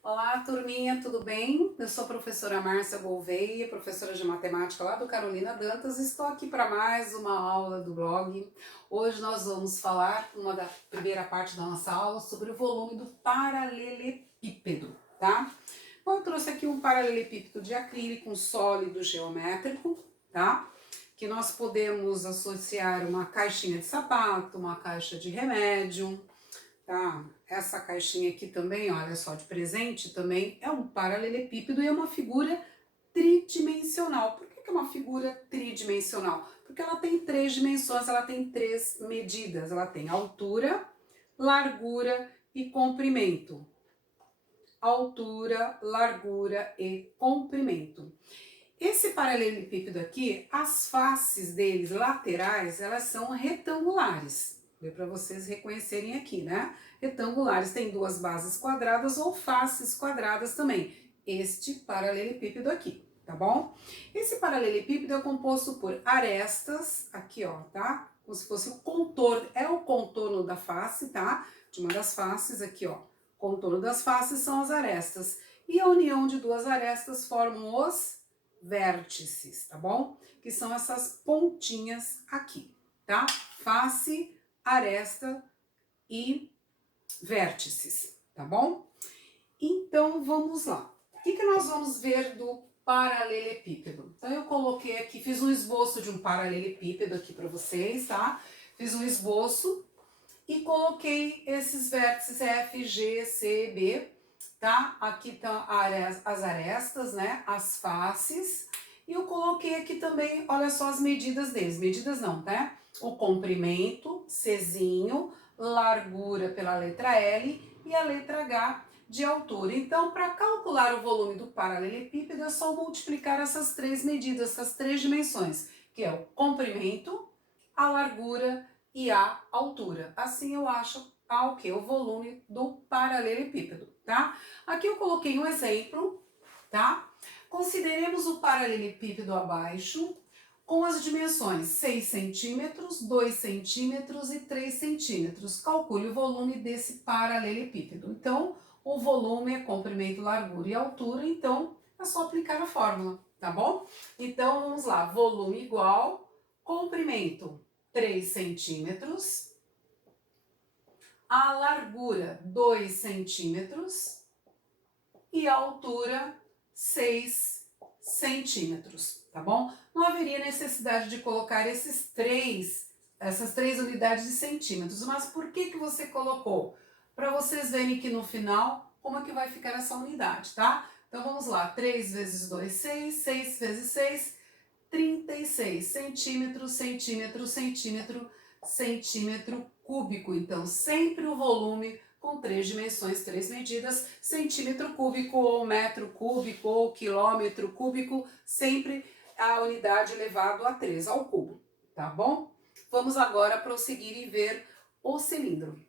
Olá, turminha, tudo bem? Eu sou a professora Márcia Gouveia, professora de matemática lá do Carolina Dantas. Estou aqui para mais uma aula do blog. Hoje nós vamos falar, uma da primeira parte da nossa aula, sobre o volume do paralelepípedo, tá? Bom, eu trouxe aqui um paralelepípedo de acrílico, um sólido geométrico, tá? Que nós podemos associar uma caixinha de sapato, uma caixa de remédio, tá? Essa caixinha aqui também, olha só, de presente também é um paralelepípedo e é uma figura tridimensional. Por que é uma figura tridimensional? Porque ela tem três dimensões, ela tem três medidas. Ela tem altura, largura e comprimento. Altura, largura e comprimento. Esse paralelepípedo aqui, as faces deles laterais, elas são retangulares. Deu para vocês reconhecerem aqui, né? Retangulares, tem duas bases quadradas ou faces quadradas também. Este paralelepípedo aqui, tá bom? Esse paralelepípedo é composto por arestas, aqui ó, tá? Como se fosse o contorno, é o contorno da face, tá? De uma das faces aqui ó. O contorno das faces são as arestas. E a união de duas arestas formam os vértices, tá bom? Que são essas pontinhas aqui, tá? Face, aresta e vértices, tá bom? Então vamos lá. O que nós vamos ver do paralelepípedo? Então eu coloquei aqui, fiz um esboço de um paralelepípedo aqui para vocês, tá? Fiz um esboço e coloquei esses vértices F, G, C, B, tá? Aqui estão as arestas, né? As faces. E eu coloquei aqui também, olha só as medidas deles. Medidas não, tá? O comprimento, Czinho, largura pela letra L e a letra H de altura. Então, para calcular o volume do paralelepípedo, é só multiplicar essas três medidas, essas três dimensões, que é o comprimento, a largura e a altura. Assim eu acho o volume do paralelepípedo, tá? Aqui eu coloquei um exemplo, tá? Consideremos o paralelepípedo abaixo com as dimensões 6 centímetros, 2 centímetros e 3 centímetros. Calcule o volume desse paralelepípedo. Então, o volume é comprimento, largura e altura, então é só aplicar a fórmula, tá bom? Então, vamos lá, volume igual, comprimento 3 centímetros, a largura 2 centímetros e a altura 6 centímetros, tá bom? Não haveria necessidade de colocar essas três unidades de centímetros, mas por que você colocou? Para vocês verem que no final, como é que vai ficar essa unidade, tá? Então vamos lá, 3 vezes 2, 6, 6 vezes 6, 36 centímetros, centímetro, centímetro, centímetro cúbico. Então, sempre o volume com três dimensões, três medidas, centímetro cúbico ou metro cúbico ou quilômetro cúbico, sempre a unidade elevado a 3 ao cubo, tá bom? Vamos agora prosseguir e ver o cilindro.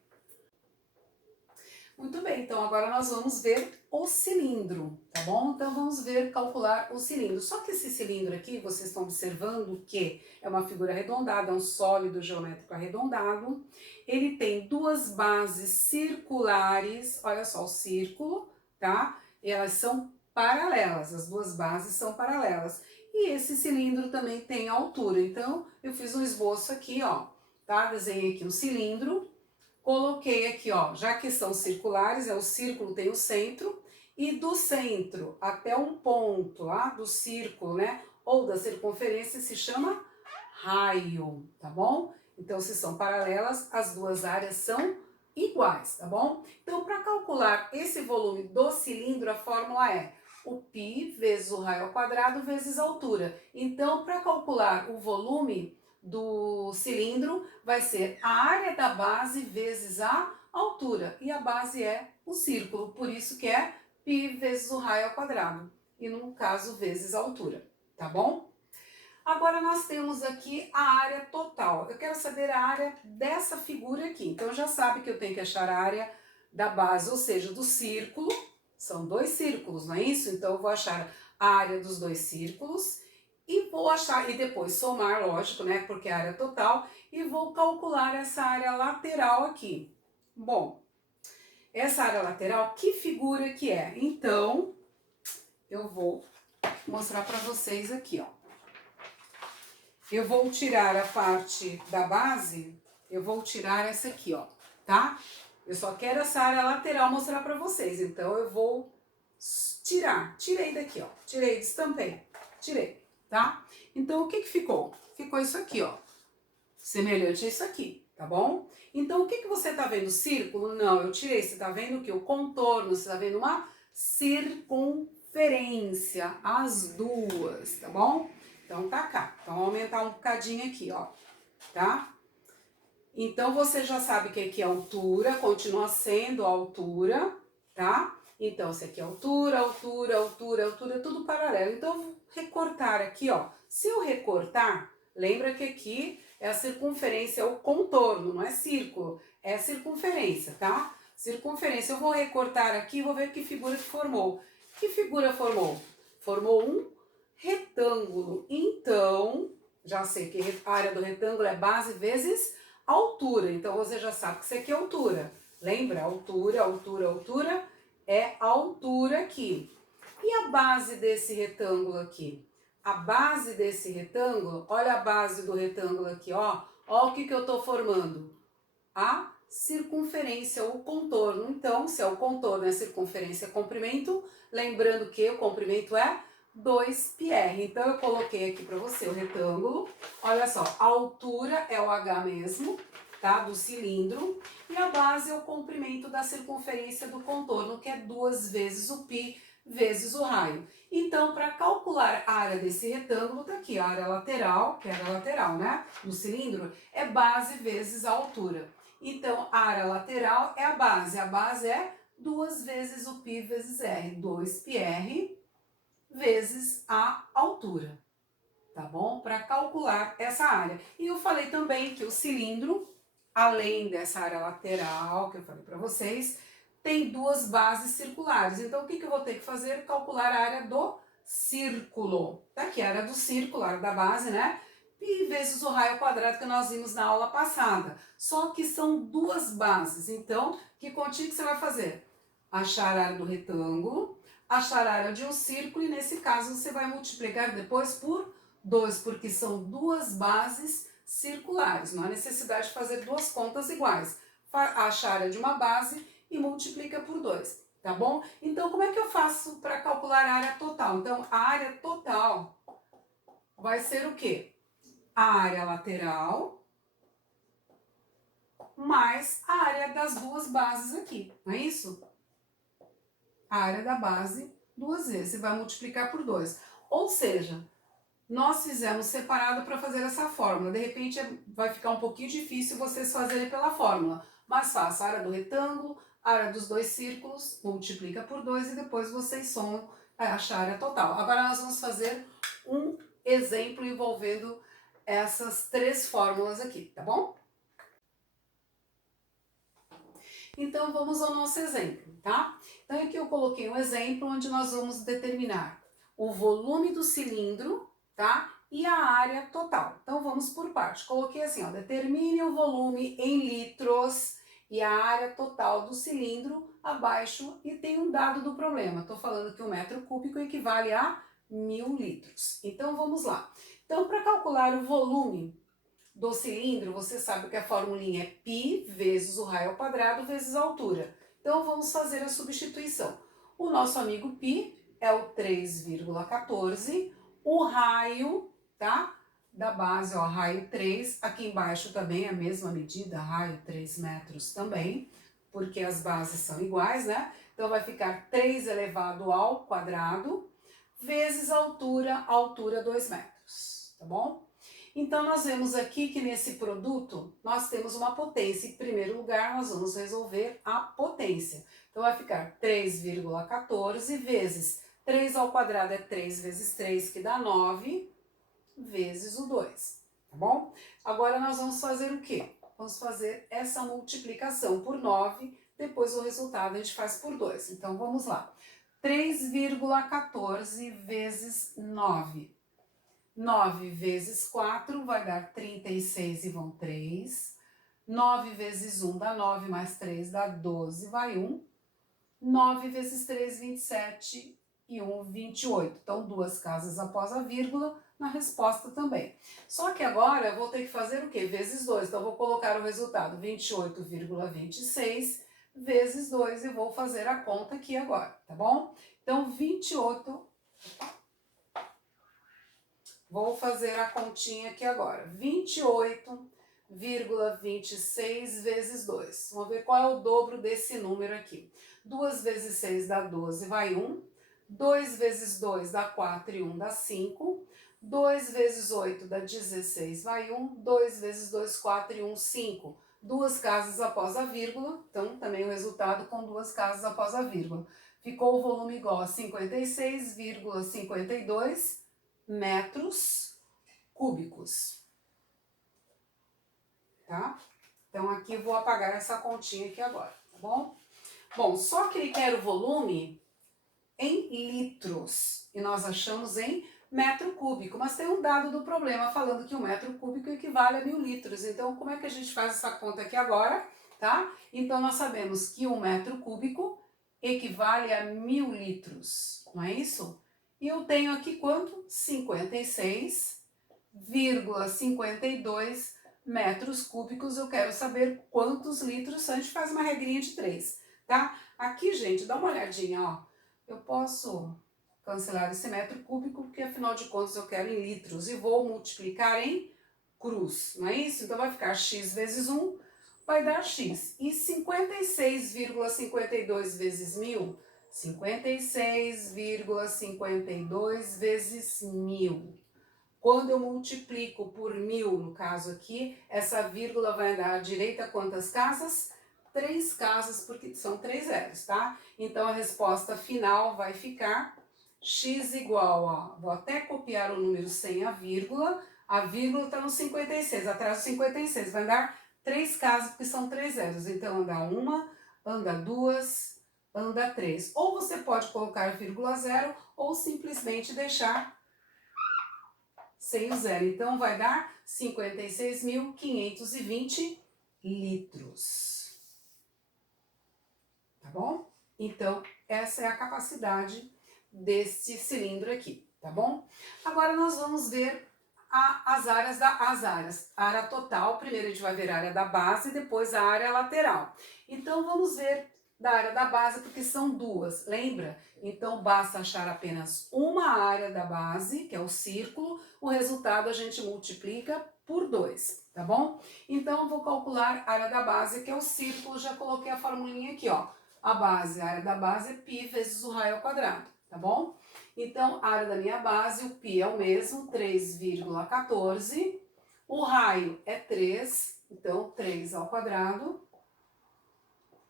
Muito bem, então agora nós vamos ver o cilindro, tá bom? Então vamos ver, calcular o cilindro. Só que esse cilindro aqui, vocês estão observando que é uma figura arredondada, é um sólido geométrico arredondado. Ele tem duas bases circulares, olha só o círculo, tá? E elas são paralelas, as duas bases são paralelas. E esse cilindro também tem altura, então eu fiz um esboço aqui, ó, tá? Desenhei aqui um cilindro. Coloquei aqui, ó, já que são circulares, o círculo tem o centro, e do centro até um ponto lá do círculo, né, ou da circunferência, se chama raio, tá bom? Então, se são paralelas, as duas áreas são iguais, tá bom? Então, para calcular esse volume do cilindro, a fórmula é o π vezes o raio ao quadrado vezes a altura. Então, para calcular o volume do cilindro, vai ser a área da base vezes a altura. E a base é o círculo, por isso que é π vezes o raio ao quadrado. E no caso, vezes a altura, tá bom? Agora nós temos aqui a área total. Eu quero saber a área dessa figura aqui. Então já sabe que eu tenho que achar a área da base, ou seja, do círculo. São dois círculos, não é isso? Então eu vou achar a área dos dois círculos e vou achar, e depois somar, lógico, né? Porque é a área total, e vou calcular essa área lateral aqui. Bom, Essa área lateral, que figura que é? Então, eu vou mostrar para vocês aqui, ó. Eu vou tirar a parte da base, eu vou tirar essa aqui, ó, tá? Eu só quero essa área lateral mostrar para vocês, então eu vou tirar. Tirei daqui, ó. Tirei, destampei. Tirei, tá? Então, o que que ficou? Ficou isso aqui, ó. Semelhante a isso aqui, tá bom? Então, o que que você tá vendo? Círculo? Não, eu tirei. Você tá vendo o que? O contorno. Você tá vendo uma circunferência. As duas, tá bom? Então, tá cá. Então, vou aumentar um bocadinho aqui, ó. Tá? Então, você já sabe que aqui é altura. Continua sendo a altura, tá? Então, isso aqui é altura, altura, altura, altura, tudo paralelo. Então, eu vou recortar aqui, ó. Se eu recortar, lembra que aqui é a circunferência, é o contorno, não é círculo, é a circunferência, tá? Circunferência. Eu vou recortar aqui e vou ver que figura que formou. Que figura formou? Formou um retângulo. Então, já sei que a área do retângulo é base vezes altura. Então, você já sabe que isso aqui é altura. Lembra? Altura, altura, altura é a altura aqui. E a base desse retângulo aqui? A base desse retângulo, olha a base do retângulo aqui, ó. Ó o que que eu tô formando. A circunferência, o contorno. Então, se é o contorno, é a circunferência, é comprimento. Lembrando que o comprimento é 2πr. Então, eu coloquei aqui para você o retângulo. Olha só, a altura é o H mesmo, tá? Do cilindro. E a base é o comprimento da circunferência do contorno, que é 2 vezes o π vezes o raio. Então, para calcular a área desse retângulo, tá aqui, a área lateral, que é a área lateral, né? Do cilindro, é base vezes a altura. Então, a área lateral é a base é 2 vezes o π vezes r, 2πr vezes a altura, tá bom? Para calcular essa área. E eu falei também que o cilindro, além dessa área lateral que eu falei para vocês, tem duas bases circulares. Então, o que que eu vou ter que fazer? Calcular a área do círculo. Tá aqui, a área do círculo, a área da base, né? Π vezes o raio quadrado que nós vimos na aula passada. Só que são duas bases. Então, que continha que você vai fazer? Achar a área do retângulo, achar a área de um círculo, e nesse caso você vai multiplicar depois por 2, porque são duas bases circulares. Não há necessidade de fazer duas contas iguais. Acha a área de uma base e multiplica por 2, tá bom? Então, como é que eu faço para calcular a área total? Então, a área total vai ser o quê? A área lateral mais a área das duas bases aqui, não é isso? A área da base duas vezes, você vai multiplicar por 2. Ou seja, nós fizemos separado para fazer essa fórmula. De repente vai ficar um pouquinho difícil vocês fazerem pela fórmula, mas faça a área do retângulo, a área dos dois círculos, multiplica por 2 e depois vocês somam a achar a área total. Agora nós vamos fazer um exemplo envolvendo essas três fórmulas aqui, tá bom? Então vamos ao nosso exemplo, tá? Então aqui eu coloquei um exemplo onde nós vamos determinar o volume do cilindro, tá? E a área total. Então vamos por parte. Coloquei assim, ó, determine o volume em litros e a área total do cilindro abaixo, e tem um dado do problema. Estou falando que 1 metro cúbico equivale a 1000 litros. Então vamos lá. Então, para calcular o volume do cilindro, você sabe que a formulinha é π vezes o raio ao quadrado vezes a altura. Então vamos fazer a substituição. O nosso amigo π é o 3,14, o raio, tá? Da base, ó, raio 3, aqui embaixo também a mesma medida, raio 3 metros também, porque as bases são iguais, né? Então vai ficar 3 elevado ao quadrado vezes a altura 2 metros, tá bom? Então, nós vemos aqui que nesse produto nós temos uma potência. Em primeiro lugar, nós vamos resolver a potência. Então, vai ficar 3,14 vezes 3 ao quadrado é 3 vezes 3, que dá 9, vezes o 2, tá bom? Agora, nós vamos fazer o quê? Vamos fazer essa multiplicação por 9, depois o resultado a gente faz por 2. Então, vamos lá. 3,14 vezes 9. 9 vezes 4 vai dar 36 e vão 3. 9 vezes 1 dá 9, mais 3 dá 12, vai 1. 9 vezes 3, 27 e 1, 28. Então, duas casas após a vírgula na resposta também. Só que agora eu vou ter que fazer o quê? Vezes 2. Então, eu vou colocar o resultado 28,26 vezes 2 e vou fazer a conta aqui agora, tá bom? Então, 28... Vou fazer a continha aqui agora. 28,26 vezes 2. Vamos ver qual é o dobro desse número aqui. 2 vezes 6 dá 12, vai 1. 2 vezes 2 dá 4 e 1 dá 5. 2 vezes 8 dá 16, vai 1. 2 vezes 2, 4 e 1, 5. Duas casas após a vírgula, então também o resultado com duas casas após a vírgula. Ficou o volume igual a 56,52 metros cúbicos, tá? Então aqui eu vou apagar essa continha aqui agora, tá bom? Bom, só que ele quer o volume em litros e nós achamos em metro cúbico, mas tem um dado do problema falando que um metro cúbico equivale a 1000 litros. Então como é que a gente faz essa conta aqui agora, tá? Então nós sabemos que um metro cúbico equivale a 1000 litros, não é isso? E eu tenho aqui quanto? 56,52 metros cúbicos. Eu quero saber quantos litros são. A gente faz uma regrinha de 3, tá? Aqui, gente, dá uma olhadinha, ó. Eu posso cancelar esse metro cúbico, porque afinal de contas eu quero em litros. E vou multiplicar em cruz, não é isso? Então vai ficar x vezes 1, vai dar x. E 56,52 vezes 1000... 56,52 vezes 1000. Quando eu multiplico por 1000, no caso aqui, essa vírgula vai dar à direita quantas casas? 3 casas, porque são 3 zeros, tá? Então a resposta final vai ficar x igual a... Vou até copiar o número sem a vírgula está no 56, atrás do 56, vai dar 3 casas, porque são 3 zeros. Então anda uma, anda duas, anda 3. Ou você pode colocar vírgula zero ou simplesmente deixar sem o zero. Então vai dar 56.520 litros. Tá bom? Então essa é a capacidade desse cilindro aqui, tá bom? Agora nós vamos ver as áreas. A área total, primeiro a gente vai ver a área da base, depois a área lateral. Então vamos ver da área da base, porque são duas, lembra? Então basta achar apenas uma área da base, que é o círculo, o resultado a gente multiplica por 2, tá bom? Então eu vou calcular a área da base, que é o círculo, já coloquei a formulinha aqui, ó. A área da base é π vezes o raio ao quadrado, tá bom? Então, a área da minha base, o π é o mesmo, 3,14. O raio é 3, então 3 ao quadrado.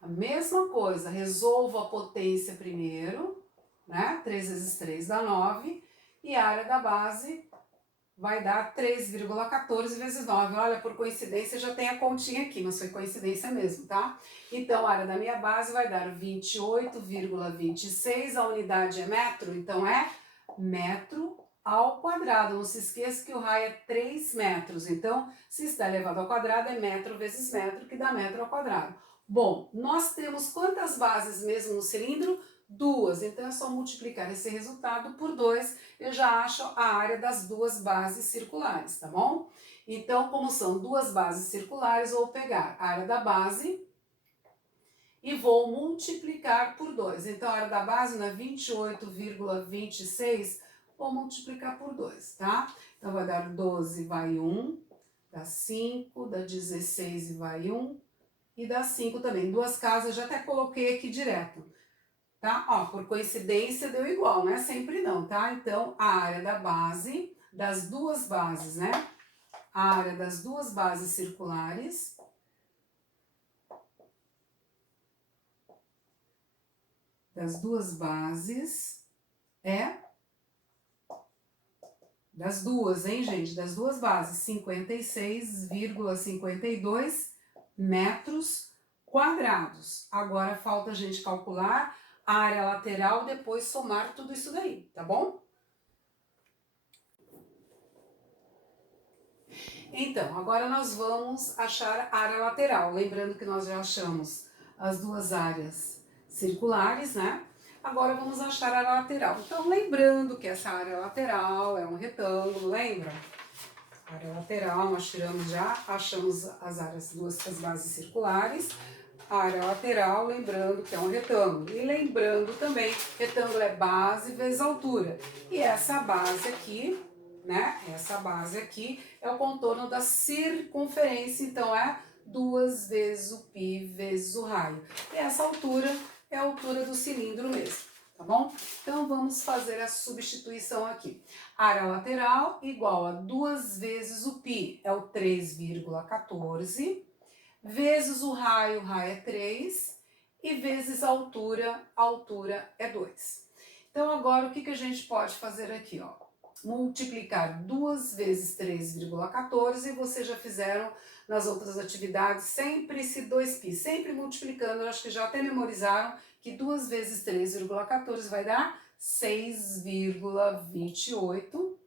A mesma coisa, resolvo a potência primeiro, né? 3 vezes 3 dá 9. E a área da base vai dar 3,14 vezes 9. Olha, por coincidência já tem a continha aqui, mas foi coincidência mesmo, tá? Então, a área da minha base vai dar 28,26. A unidade é metro, então é metro ao quadrado. Não se esqueça que o raio é 3 metros. Então, se está elevado ao quadrado, é metro vezes metro, que dá metro ao quadrado. Bom, nós temos quantas bases mesmo no cilindro? 2, então é só multiplicar esse resultado por 2, eu já acho a área das duas bases circulares, tá bom? Então, como são duas bases circulares, eu vou pegar a área da base e vou multiplicar por 2. Então, a área da base na 28,26, vou multiplicar por 2, tá? Então, vai dar 12, vai 1, dá 5, dá 16 e vai 1, e dá 5 também. Duas casas, já até coloquei aqui direto. Tá? Ó, por coincidência deu igual, não é sempre não, tá? Então, a área da base, das duas bases, né? A área das duas bases circulares das duas bases é das duas, hein, gente? Das duas bases, 56,52 metros quadrados. Agora falta a gente calcular a área lateral, depois somar tudo isso daí, tá bom? Então, agora nós vamos achar a área lateral. Lembrando que nós já achamos as duas áreas circulares, né? Agora vamos achar a área lateral. Então, lembrando que essa área lateral é um retângulo, lembra? A área lateral nós tiramos já, achamos as áreas, as bases circulares. A área lateral, lembrando que é um retângulo. E lembrando também, retângulo é base vezes altura. E essa base aqui, né? Essa base aqui é o contorno da circunferência, então é 2 vezes o π vezes o raio. E essa altura é a altura do cilindro mesmo, tá bom? Então vamos fazer a substituição aqui. Área lateral igual a 2 vezes o π, é o 3,14, vezes o raio é 3, e vezes a altura é 2. Então agora o que a gente pode fazer aqui, ó? Multiplicar 2 vezes 3,14, vocês já fizeram nas outras atividades, sempre esse 2π, sempre multiplicando, eu acho que já até memorizaram que 2 vezes 3,14 vai dar 6,28,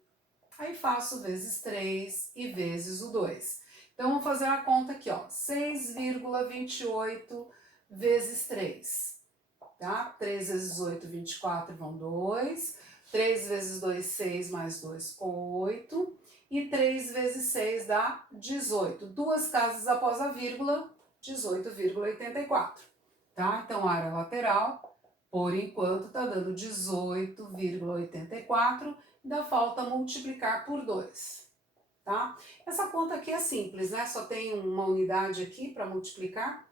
aí faço vezes 3 e vezes o 2. Então, vamos fazer a conta aqui, ó, 6,28 vezes 3, tá? 3 vezes 8, 24, vão 2. 3 vezes 2, 6, mais 2, 8. E 3 vezes 6 dá 18. Duas casas após a vírgula, 18,84, tá? Então, a área lateral, por enquanto, tá dando 18,84. Ainda falta multiplicar por 2. Tá? Essa conta aqui é simples, né? Só tem uma unidade aqui para multiplicar,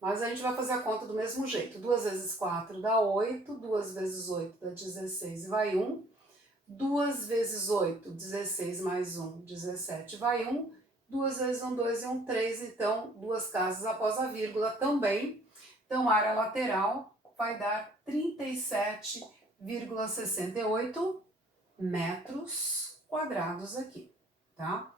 mas a gente vai fazer a conta do mesmo jeito. 2 vezes 4 dá 8, 2 vezes 8 dá 16 e vai 1. 2 vezes 8, 16 mais 1, 17 vai 1. 2 vezes 1, 2 e 1, 3, então duas casas após a vírgula também. Então a área lateral vai dar 37,68 metros quadrados aqui. Tá?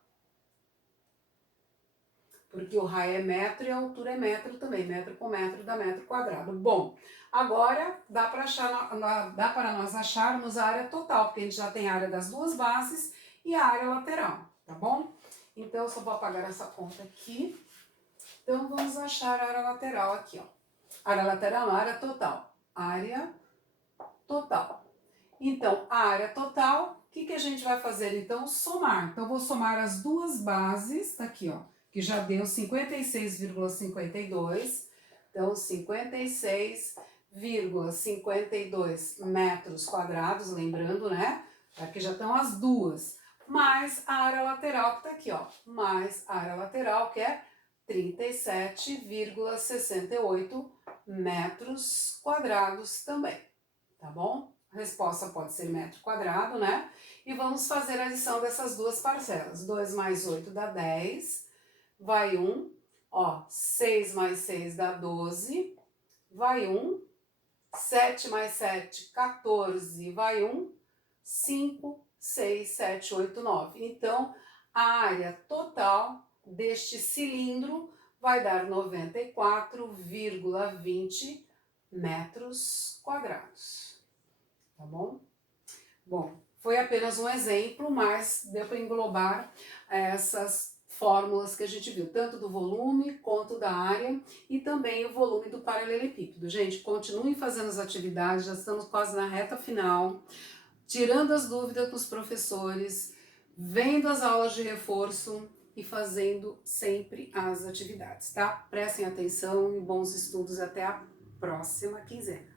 Porque o raio é metro e a altura é metro também, metro com metro dá metro quadrado. Bom, agora dá para nós acharmos a área total, porque a gente já tem a área das duas bases e a área lateral, tá bom? Então, eu só vou apagar essa conta aqui. Então, vamos achar a área lateral aqui, ó. Área lateral, área total. Área total. Então, a área total, o que a gente vai fazer? Então, somar. Então, vou somar as duas bases, tá aqui, ó, que já deu 56,52. Então, 56,52 metros quadrados, lembrando, né? Aqui já estão as duas. Mais a área lateral, que tá aqui, ó. Mais a área lateral, que é 37,68 metros quadrados também, tá bom? A resposta pode ser metro quadrado, né? E vamos fazer a adição dessas duas parcelas. 2 mais 8 dá 10, vai 1. Ó, 6 mais 6 dá 12, vai 1. 7 mais 7, 14, vai 1. 5, 6, 7, 8, 9. Então, a área total deste cilindro vai dar 94,20 metros quadrados. Tá bom? Bom, foi apenas um exemplo, mas deu para englobar essas fórmulas que a gente viu, tanto do volume quanto da área e também o volume do paralelepípedo. Gente, continuem fazendo as atividades, já estamos quase na reta final, tirando as dúvidas com os professores, vendo as aulas de reforço e fazendo sempre as atividades, tá? Prestem atenção e bons estudos até a próxima quinzena.